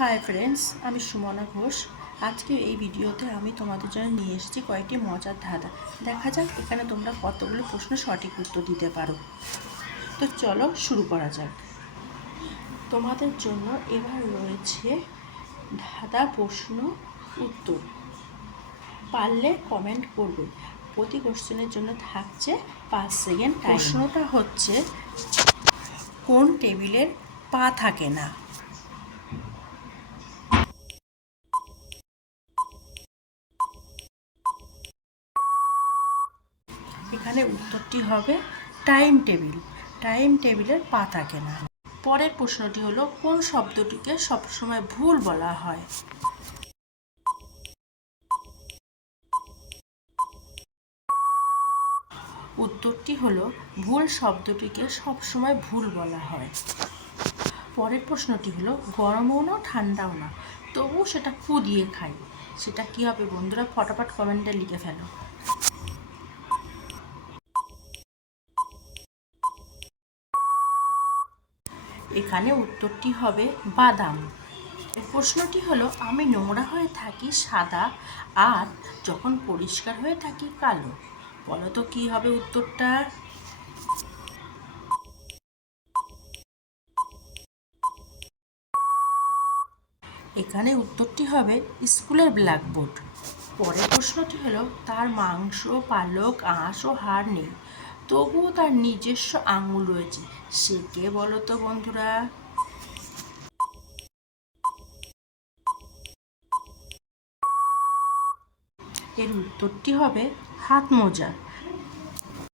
Hi friends আমি সুমনা ঘোষ। আজকে এই ভিডিওতে আমি তোমাদের জন্য নিয়ে এসেছি কয়েকটি মজার ধাঁধা। দেখা যাক এখানে তোমরা কতগুলো প্রশ্ন সঠিক উত্তর দিতে পারো। তো চলো শুরু করা যাক। তোমাদের জন্য এবার রয়েছে ধাঁধা প্রশ্ন উত্তর। পারলে কমেন্ট করবে। প্রতি কোশ্চেনের জন্য থাকছে পাঁচ সেকেন্ড প্রশ্নটা হচ্ছে, কোন টেবিলের পা থাকে না? এখানে উত্তরটি হবে টাইম টেবিল টাইম টেবিলের পাতা কেনা। পরের প্রশ্নটি হলো, কোন শব্দটিকে সবসময় ভুল বলা হয়? উত্তরটি হলো, ভুল শব্দটিকে সবসময় ভুল বলা হয়। পরের প্রশ্নটি হলো, গরমও না, ঠান্ডাও না, তবুও সেটা ফু দিয়ে খাই। সেটা কি হবে বন্ধুরা? ফটাফট কমেন্টে লিখে ফেলো। এখানে উত্তরটি হবে বাদাম। প্রশ্নটি হলো, আমি নোংরা হয়ে থাকি সাদা আর যখন পরিষ্কার হয়ে থাকি কালো। বলো তো, কি হবে উত্তরটা? এখানে উত্তরটি হবে স্কুলের ব্ল্যাকবোর্ড। পরের প্রশ্নটি হলো, তার মাংস, পালক, আঁশ ও হাড় নেই। তবুও তার নিজস্ব আঙুল রয়েছে। সে কে বলতো বন্ধুরা? এর উত্তরটি হবে হাত মোজা।